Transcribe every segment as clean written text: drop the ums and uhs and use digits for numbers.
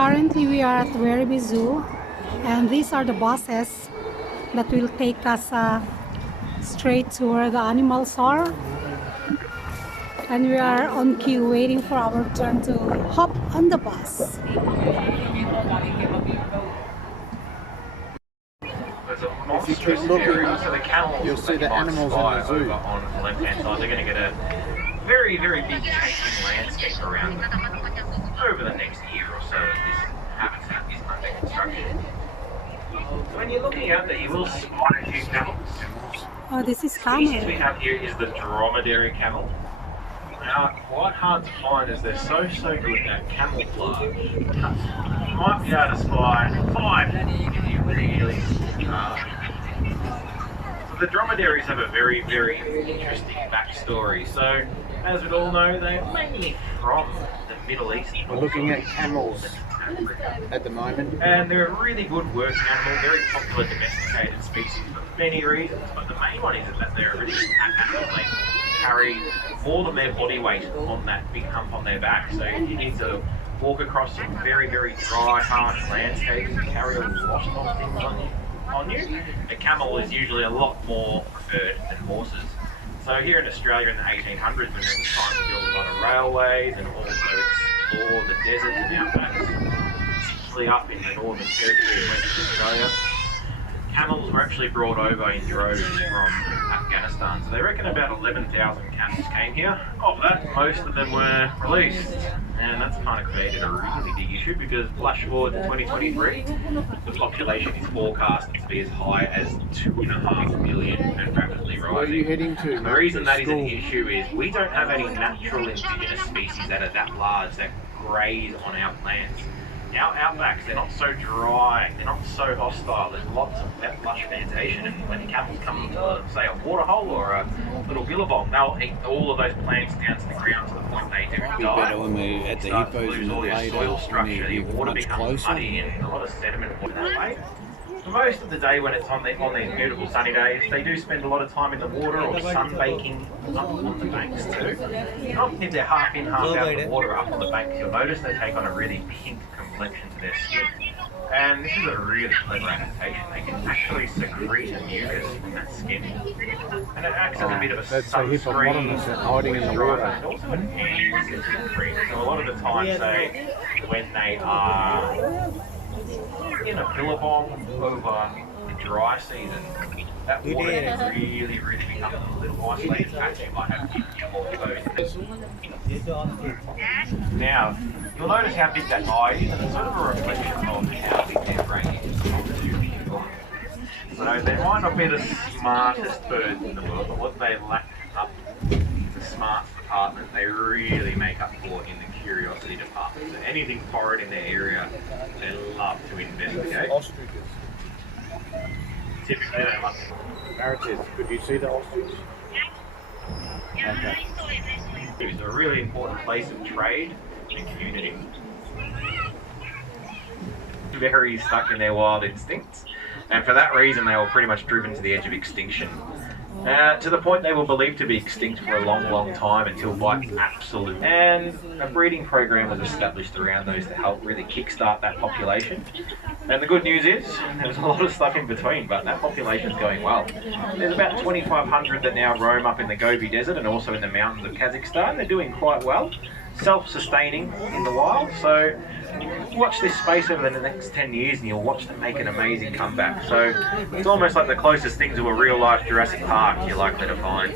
Currently we are at Werribee Zoo, and these are the buses that will take us straight to where the animals are. And we are on queue waiting for our turn to hop on the bus. If you keep looking, you'll see the animals in the zoo. On the left-hand side, they're going to get a very, very big changing landscape around them over the next year or so as this habitat is under construction. When you're looking out there, you will spot a few camels. Oh, this is The camel. species we have here is the dromedary camel. Now, quite hard to find as they're so good at camouflage. You might be able to spy 5 if you really hard. The dromedaries have a very, very interesting backstory. So, as we all know, they're mainly from the Middle East. We're looking at camels at the moment. And they're a really good working animal, very popular domesticated species for many reasons. But the main one is that they're really animal. They carry more than their body weight on that big hump on their back. So you need to walk across some very, very dry, harsh landscapes and carry a lot of things on you. A camel is usually a lot more preferred than horses. So here in Australia in the 1800s, when there was time to build a lot of railways and also explore the deserts and outbacks, particularly up in the Northern Territory of Western Australia, camels were actually brought over in droves from Afghanistan. So they reckon about 11,000 camels came here. Of that, most of them were released. And that's kind of created a really big issue because flash forward to 2023, the population is forecast to be as high as 2.5 million and rapidly rising. Where are you heading to? The reason that is an issue is we don't have any natural indigenous species that are that large that graze on our plants. Our outbacks, they're not so dry, they're not so hostile, there's lots of that lush vegetation, and when camels come to, say, a waterhole or a little billabong, they'll eat all of those plants down to the ground to the point they do Be die. better when we're at the Start to hippos lose and all your later soil when structure, you're your water much becomes closer. muddy and a lot of sediment water that way. For most of the day when it's on these beautiful sunny days, they do spend a lot of time in the water or sunbaking up on the banks too. And often if they're half in, half out of the water up on the banks, you'll notice they take on a really pink complexion to their skin. And this is a really clever adaptation. They can actually secrete a mucus from that skin. And it acts as a bit of a That's a sunscreen, hippopotamus hiding in the water. and also an anti-screen. So a lot of the time, say, when they are in a billabong over the dry season, that water can really become a little isolated patch. You might have more of those. Now, you'll notice how big that eye is, and it's sort of a reflection of how big their brain is compared to people. So they might not be the smartest birds in the world, but what they lack up in the smarts department, they really make up for in the curiosity department. So anything foreign in their area, they love to investigate. Ostriches. Typically they love Parakeets. Could you see the ostrich? Okay. It's a really important place of trade and community. Very stuck in their wild instincts, and for that reason they were pretty much driven to the edge of extinction. To the point they were believed to be extinct for a long time until by absolute. And a breeding program was established around those to help really kickstart that population. And the good news is, there's a lot of stuff in between, but that population's going well. There's about 2,500 that now roam up in the Gobi Desert and also in the mountains of Kazakhstan. They're doing quite well, self-sustaining in the wild. So watch this space over the next 10 years and you'll watch them make an amazing comeback. So it's almost like the closest thing to a real-life Jurassic Park you're likely to find.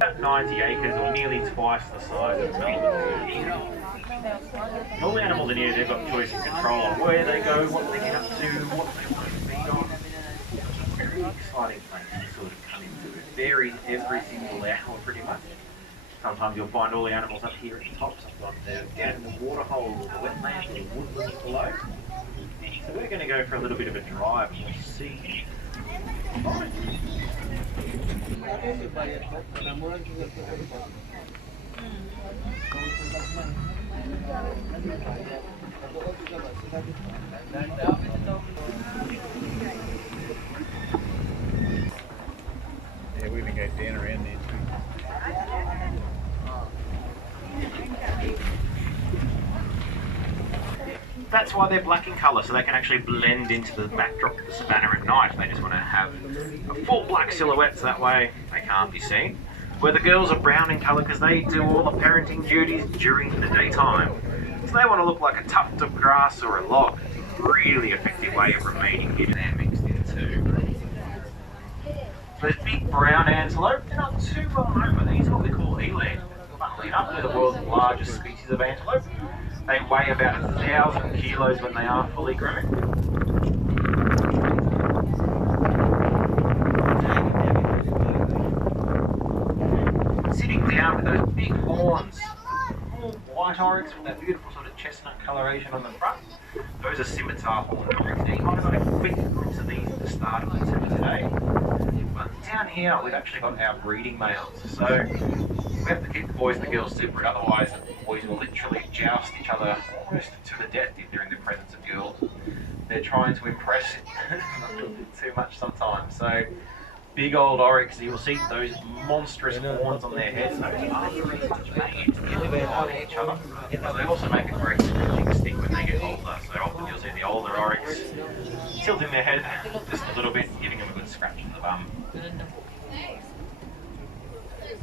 About 90 acres or nearly twice the size of Melbourne. All the animals in here, they've got choice and control on where they go, what they get up to, what they want to feed on. It's a very exciting place to sort of come into. It varies every single hour pretty much. Sometimes you'll find all the animals up here at the top, sometimes they're down in the waterholes or the wetlands or the woodlands below. So we're going to go for a little bit of a drive and we'll see. Yeah, we can go down around there too. That's why they're black in colour, so they can actually blend into the backdrop of the savannah at night. They just want to have a full black silhouette, so that way they can't be seen. Where the girls are brown in colour because they do all the parenting duties during the daytime. So they want to look like a tuft of grass or a log. It's a really effective way of remaining hidden and mixed in too. Those big brown antelope, they're not too well known, but these are what we call eland. Funnily enough, they're the world's largest species of antelope. They weigh about 1,000 kilos when they are fully grown. Sitting down with those big horns, all white oryx with that beautiful sort of chestnut coloration on the front. Those are scimitar horned oryx. Now you might have got a quick glimpse of these at the start of the tour today. But down here we've actually got our breeding males. So we have to keep the boys and the girls separate, otherwise the boys will literally joust each other almost to the death if they're in the presence of girls. They're trying to impress a little bit too much sometimes. So big old oryx, you will see those monstrous horns on their heads. Those are really much made to get on each other. But they also make a great scratching stick when they get older. So often you'll see the older oryx tilting their head just a little bit, giving them a good scratch in the bum.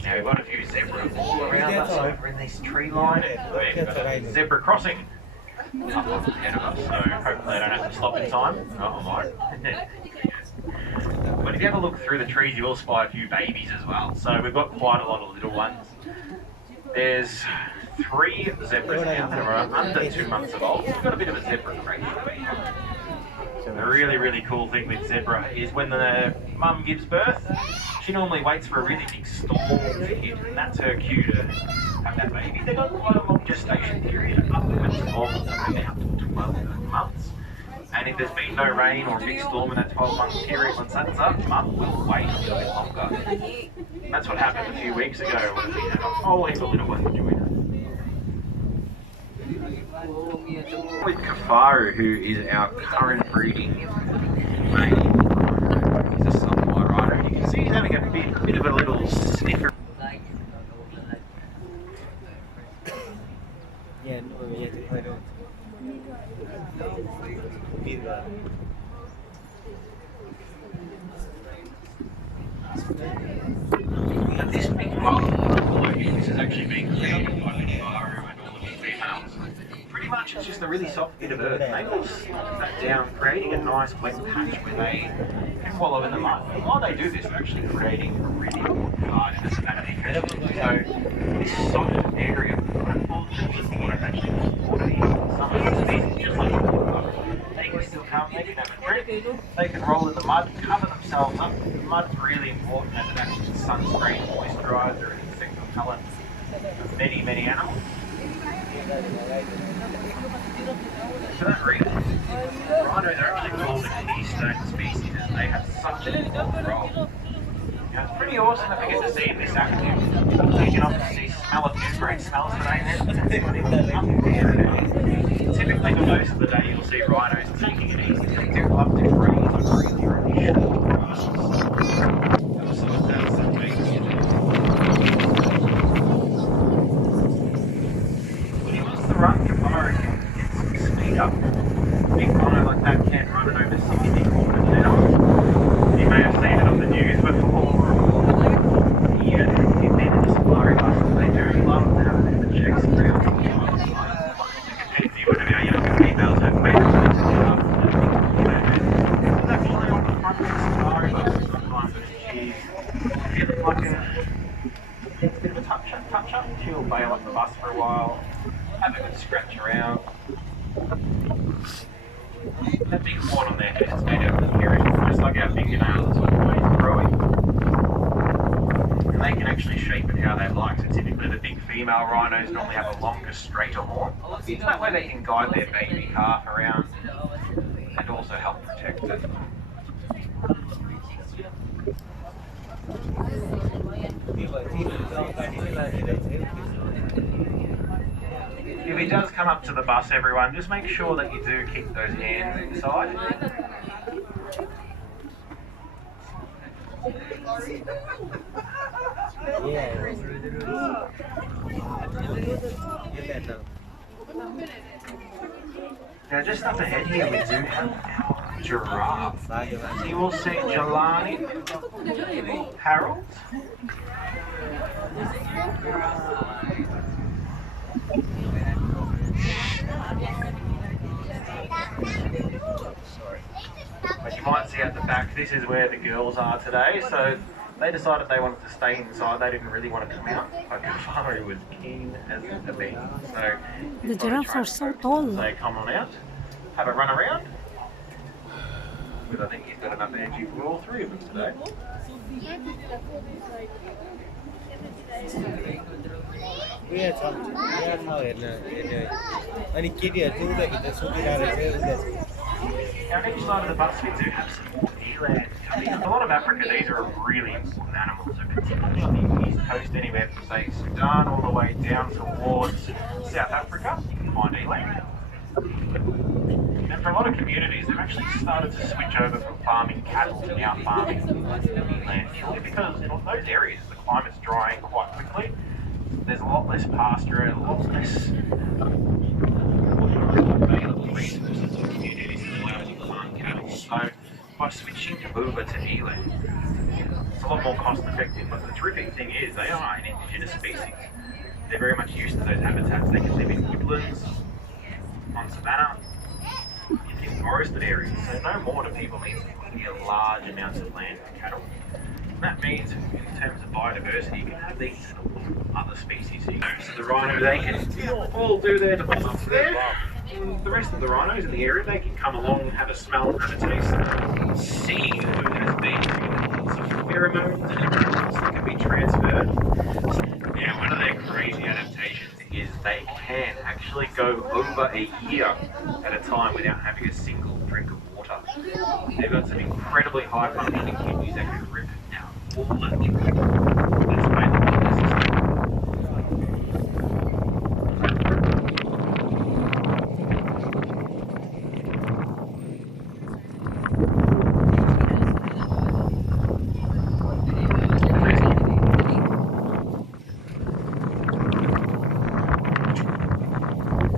Now we've got a few zebra all around us over in this tree line. We've got a zebra crossing up on ahead of us, so hopefully I don't have to stop in time. Oh, I might. But if you have a look through the trees, you will spot a few babies as well. So we've got quite a lot of little ones. There's 3 zebras now that are under 2 months of old. So we've got a bit of a zebra crate. The really, really cool thing with zebra is when the mum gives birth, she normally waits for a really big storm to hit, and that's her cue to have that baby. They've got quite a long gestation period, upwards of out to 12 months. And if there's been no rain or a big storm in that 12-month period, once that's up, mum will wait a little bit longer. That's what happened a few weeks ago when we had a whole heap of little ones join us. With Kafaru, who is our current breeding mate. He's a sunlight rider. You can see he's having a bit of a little sniffer. And this big rock, this is actually being created by Kafaru and all of the females. Pretty much it's just a really soft bit of earth, and they all slump that down, creating a nice wet patch where they can wallow in the mud. And while they do this, they're actually creating a really good part in the savannah ecosystem. So this soft area ultimately is what actually water in some of these species, just like water. They can still come, they can have a drink, they can roll in the mud, cover themselves up. The mud's really important as an actual sunscreen, moisturiser, and insect repellent for many, many animals. For that reason, rhinos are actually called a keystone species as they have such an important role. You know, it's pretty awesome that we get to see this active. You can obviously smell a few great smells today. Typically for most of the day you'll see rhinos taking it easy. They do love to graze on really, really short grasses. Also, that's some when he wants to run, Kafaru can get some speed up. A big rhino like that can't run at over 60 kilometers an hour. You may have seen it on the news before. Yeah, they're in the safari buses. They do love to have a bit of a checks around. And if you would have our younger females have made it to get up. That fly on the front of the safari bus sometimes when she's feeling like a bit of a touch-up. She'll bail up the bus for a while, have a good scratch around. That big horn on their head is made out of keratin, just like our fingernails, it's always growing. And they can actually shape it how they like. So typically the big female rhinos normally have a longer, straighter horn. So that way they can guide their baby calf around. And If he does come up to the bus, everyone, just make sure that you do keep those hands inside. Now just up ahead here we do have our giraffe. So you will see Jelani, Harold, as you might see at the back, this is where the girls are today. So they decided they wanted to stay inside. They didn't really want to come out. But Kafari was keen as a bee. So The giraffes are so tall. so come on out, have a run around. But I think he's got enough energy for all three of them today. Now on each side of the bus we do have some more eland coming. A lot of Africa, these are really important animals. They're particularly the east coast, anywhere from say Sudan all the way down towards South Africa, you can find eland. And for a lot of communities, they've actually started to switch over from farming cattle to now farming eland, purely because in those areas the climate's drying quite quickly. There's a lot less pasture and a lot less available resources for communities that allow you to farm cattle. So by switching over to eland, it's a lot more cost effective. But the terrific thing is they are an indigenous species. They're very much used to those habitats. They can live in woodlands, on savanna, in forested areas. So no more do people need large amounts of land for cattle. And that means in terms of biodiversity, you can have these other species here. So the rhino, they can all do their development there. And the rest of the rhinos in the area, they can come along and have a smell and have a taste, see who has been through lots of pheromones and everything else that can be transferred. Now, one of their crazy adaptations is they can actually go over a year at a time without having a single drink of water. They've got some incredibly high functioning kidneys that can rip out all that liquid that's available in the system.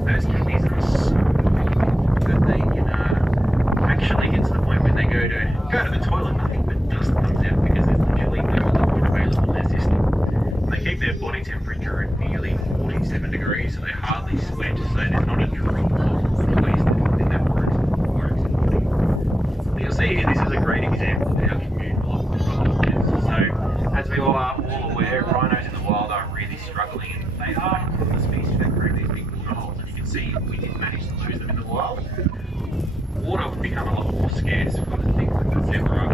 Those kidneys are so that they can actually get to the point when they go to the toilet, nothing but dust comes out because there's literally no liquid available in their system. And they keep their body temperature at nearly 47 degrees, so they hardly sweat, so there's not a drop of waste in that forest. But you'll see here, this is a great example of how communal it is. So, as we all are all aware, rhinos in the wild are really struggling, and they are one of the species that create these big water holes. And you can see we did manage to lose them in the wild. Water would become a lot more scarce for the things like the zebra,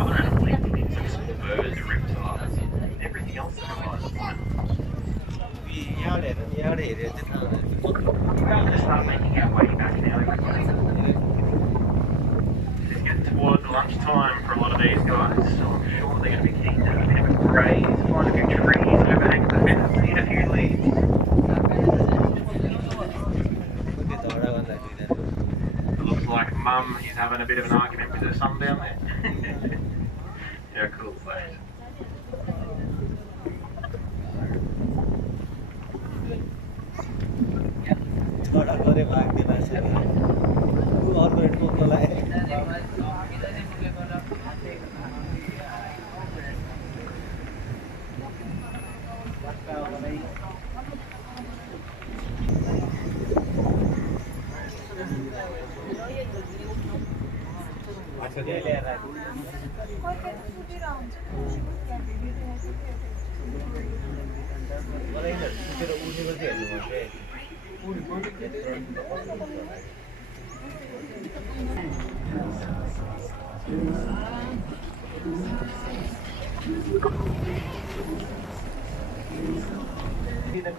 other animals, things like small birds and reptiles, and everything else that relies on it. We're going to start making our way back now, everybody. It's getting towards lunchtime for a lot of these guys, so I'm sure they're going to be keen to have a bit of a graze, find a few trees, overhang the fence, eat a few leaves. It looks like Mum is having a bit of an argument with her son down there. How cool is that?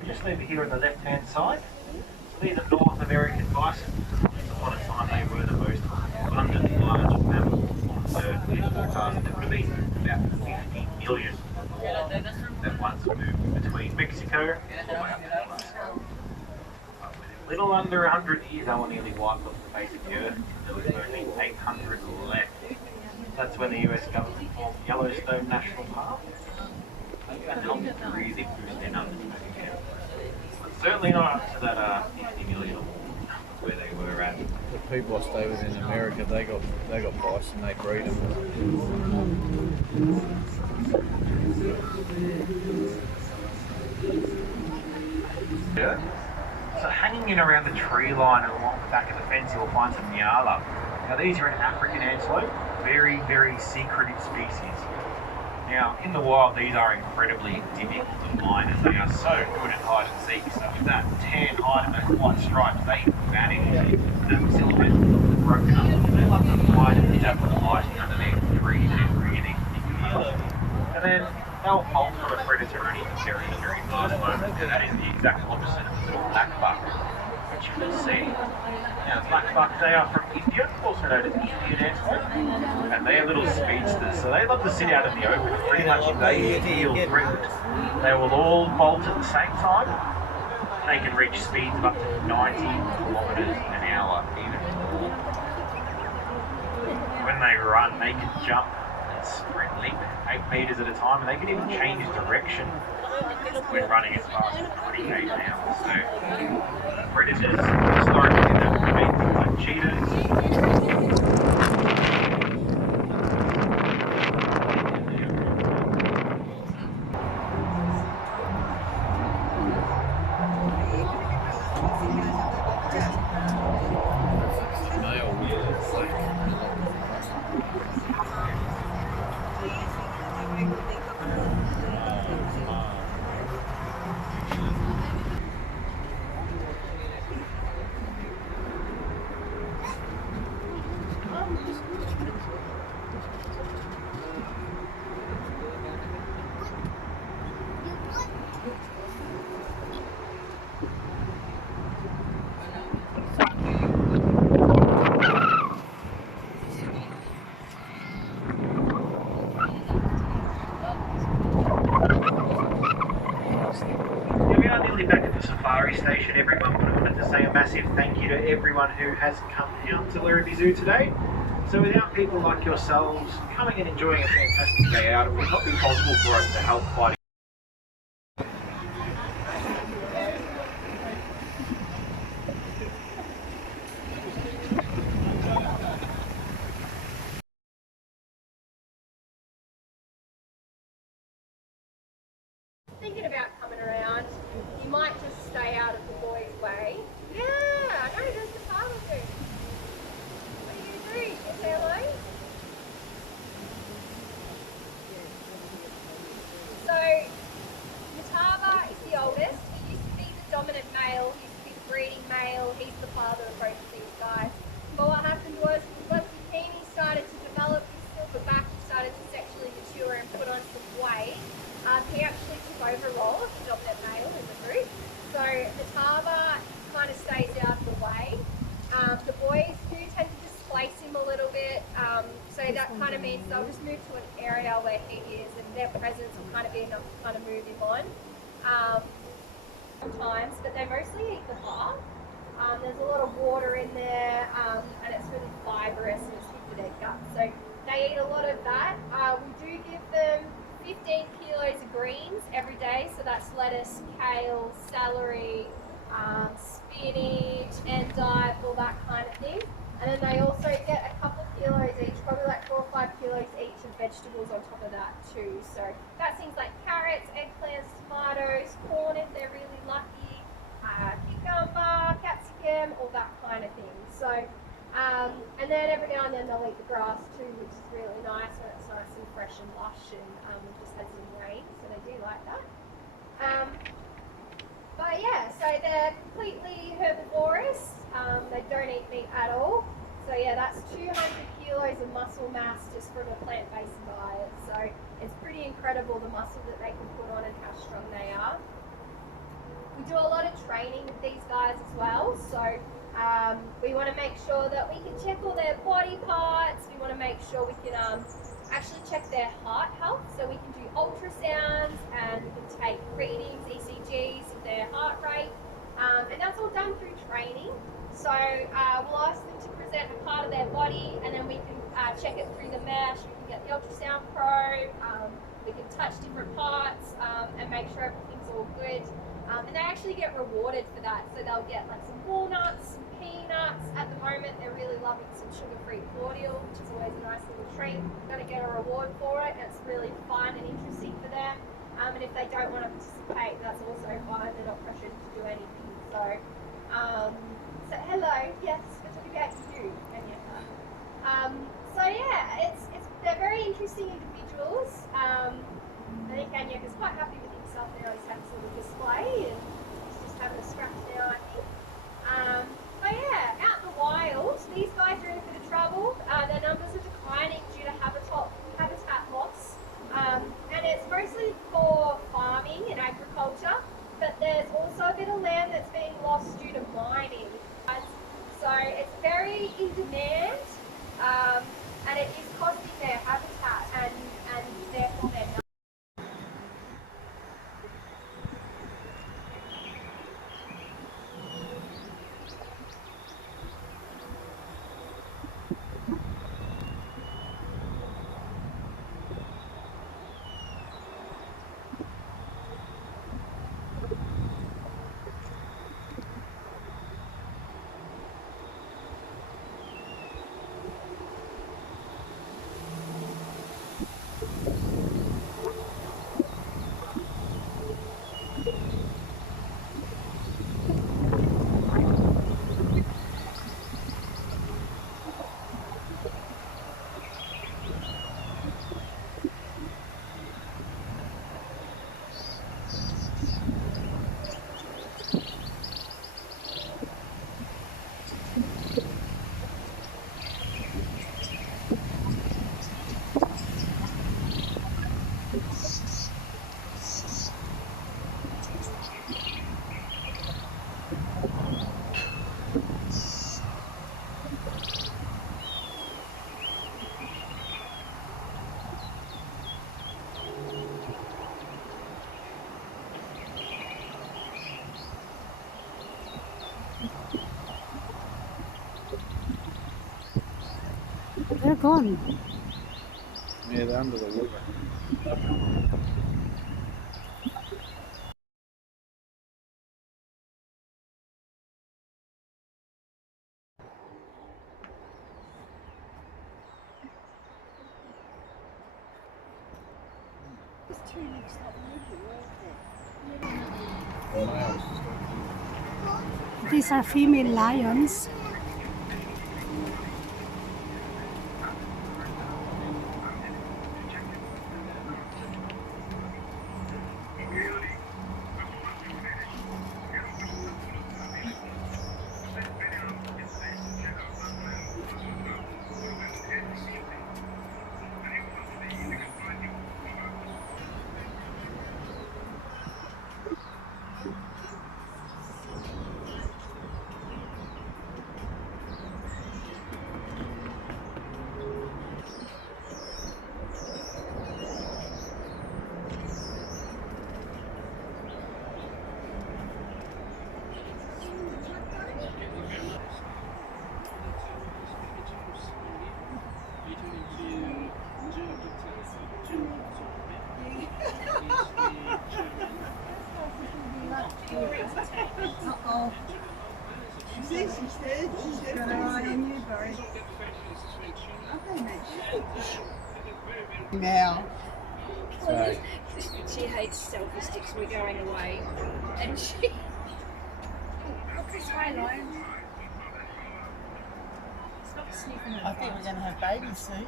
Just over here on the left hand side, these are North American bison. Once upon a time they were the most species, about 50 million more that once moved between Mexico all the way up to Alaska. But with little under 100 years, they were nearly wiped off the face of the earth. There was only 800 left. That's when the US government formed Yellowstone National Park. That helped to really boost their numbers back again. But certainly not up to that 50 million or more where they were at. The people I stay with in America, they got bison, they breed them. Yeah. So hanging in around the tree line and along the back of the fence, you'll find some nyala. Now these are an African antelope, very, very secretive species. Now, in the wild, these are incredibly difficult to find as they are so good at hide and seek. So with that tan hide and those white stripes, they vanish. That silhouette broken up. They love to hide in the depth of the lighting underneath the trees and breathing. And then they'll bolt from a predator only very, very fast moment. And that is the exact opposite of the little black buck, which you can see. Now, black buck, they are from India, also known as Indian antelope, and they are little speedsters, so they love to sit out in the open. Pretty much if they feel threatened, they will all bolt at the same time. They can reach speeds of up to 90 kilometers an hour, even more. When they run, they can jump and sprint, leap 8 meters at a time, and they can even change direction when running as fast as 28 an hour. So predators historically that would be things like cheetahs. Back at the safari station, everyone. I wanted to say a massive thank you to everyone who has come out to Werribee Zoo today. So without people like yourselves coming and enjoying a fantastic day out, it would not be possible for us to help fight. Thinking about coming around, you might just stay out of the boys' way. Yeah, I know, there's the father too. What are you going to do? You say hello? So, Mataba is the oldest. He used to be the dominant male, he used to be the breeding male, he's the father of both of these guys. But what happened was, once he started to develop his silver back, he started to sexually mature and put on some weight. He actually took over role of the dominant male in the group. So Mataba kind of stays out of the way. The boys do tend to displace him a little bit. So that kind of means they'll just move to an area where he is and their presence will kind of be enough to kind of move him on. Sometimes, but they mostly eat the bark. There's a lot of water in there and it's really fibrous and it's good for their guts. So they eat a lot of that. We do give them 15 kilos of greens every day, so that's lettuce, kale, celery, spinach, endive, all that kind of thing. And then they also get a couple of kilos each, probably like 4 or 5 kilos each of vegetables on top of that too. So that's things like carrots, eggplants, tomatoes, corn if they're really lucky, cucumber, capsicum, all that kind of thing. So, and then every now and then they'll eat the grass too, which is really nice when it's nice and fresh and lush, and we've just had some rain, so they do like that. But yeah, so they're completely herbivorous. They don't eat meat at all. So yeah, that's 200 kilos of muscle mass just from a plant-based diet. So it's pretty incredible the muscle that they can put on and how strong they are. We do a lot of training with these guys as well. So we want to make sure that we can check all their body parts. We want to make sure we can actually check their heart health. So we can do ultrasounds and we can take readings, ECGs of their heart rate. And that's all done through training. So we'll ask them to present a part of their body and then we can check it through the mesh. We can get the ultrasound probe. We can touch different parts and make sure everything's all good. And they actually get rewarded for that. So they'll get like some walnuts, some peanuts. At the moment, they're really loving some sugar-free cordial, which is always a nice little treat. They're going to get a reward for it. And it's really fun and interesting for them. And if they don't want to participate, that's also fine. They're not pressured to do anything. So, so hello. Yes, we're talking about you, Anya. So yeah, they're very interesting individuals. I think Anya's quite happy with himself now. He's having sort of display and he's just having a scratch now, I think. But yeah, out in the wild, these guys are in a bit of trouble. Their numbers are declining due to habitat loss. And it's mostly for farming and agriculture, but there's also a bit of land that's being lost due to mining. So it's very in demand, and it is costing their habitat and therefore their numbers. They're gone. Yeah, they're under the water. These are female lions. Uh-oh. She said she's going to ride on you, Barry. Now. So, She hates selfie sticks. We're going away, and she. Look this way, Lion. Stop sniffing at I think we're going to have babies soon.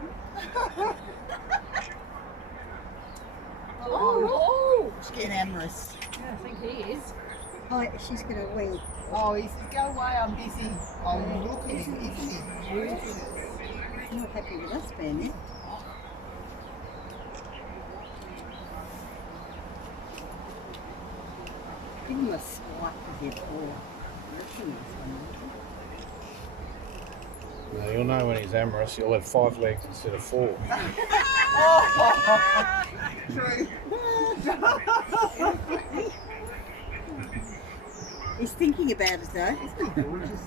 Oh! She's getting amorous. Yeah, I think he is. Oh, she's going to wee. Oh, he said, go away, I'm busy. Oh, look at him, itchy. She's not happy with us being there. Give him a swipe with your paw. That's a nice one. Now, you'll know when he's amorous. He'll have 5 legs instead of 4. True. He's thinking about it though. Isn't he gorgeous?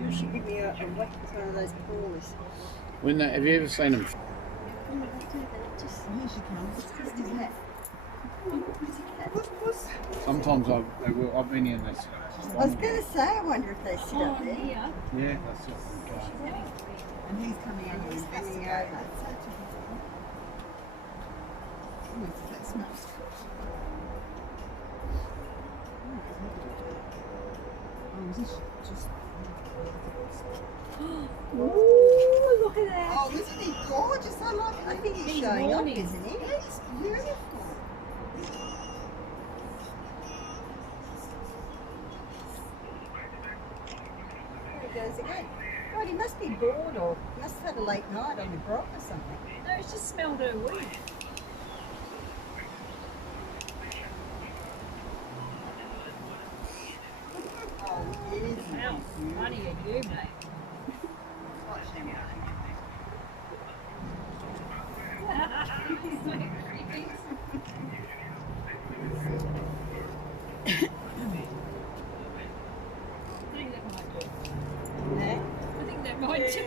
You should give me a whack with one of those paws. Have you ever seen them? Here she comes. It's just a cat. Sometimes I've been in this. I was going to say, I wonder if they sit up there. Yeah. Yeah, that's it. And he's coming in and he's bending over. Ooh, that smells. Oh, is this just... Ooh, look at that. Oh, isn't he gorgeous? I like it. I think he's showing off, morning. isn't he? He's beautiful. There he goes again. God, he must be bored or must have had a late night on the grog or something. No, it's just smelled her wee. Oh, isn't he How funny are you, mate? Watch him. I think that might do. Yeah. I think that might do.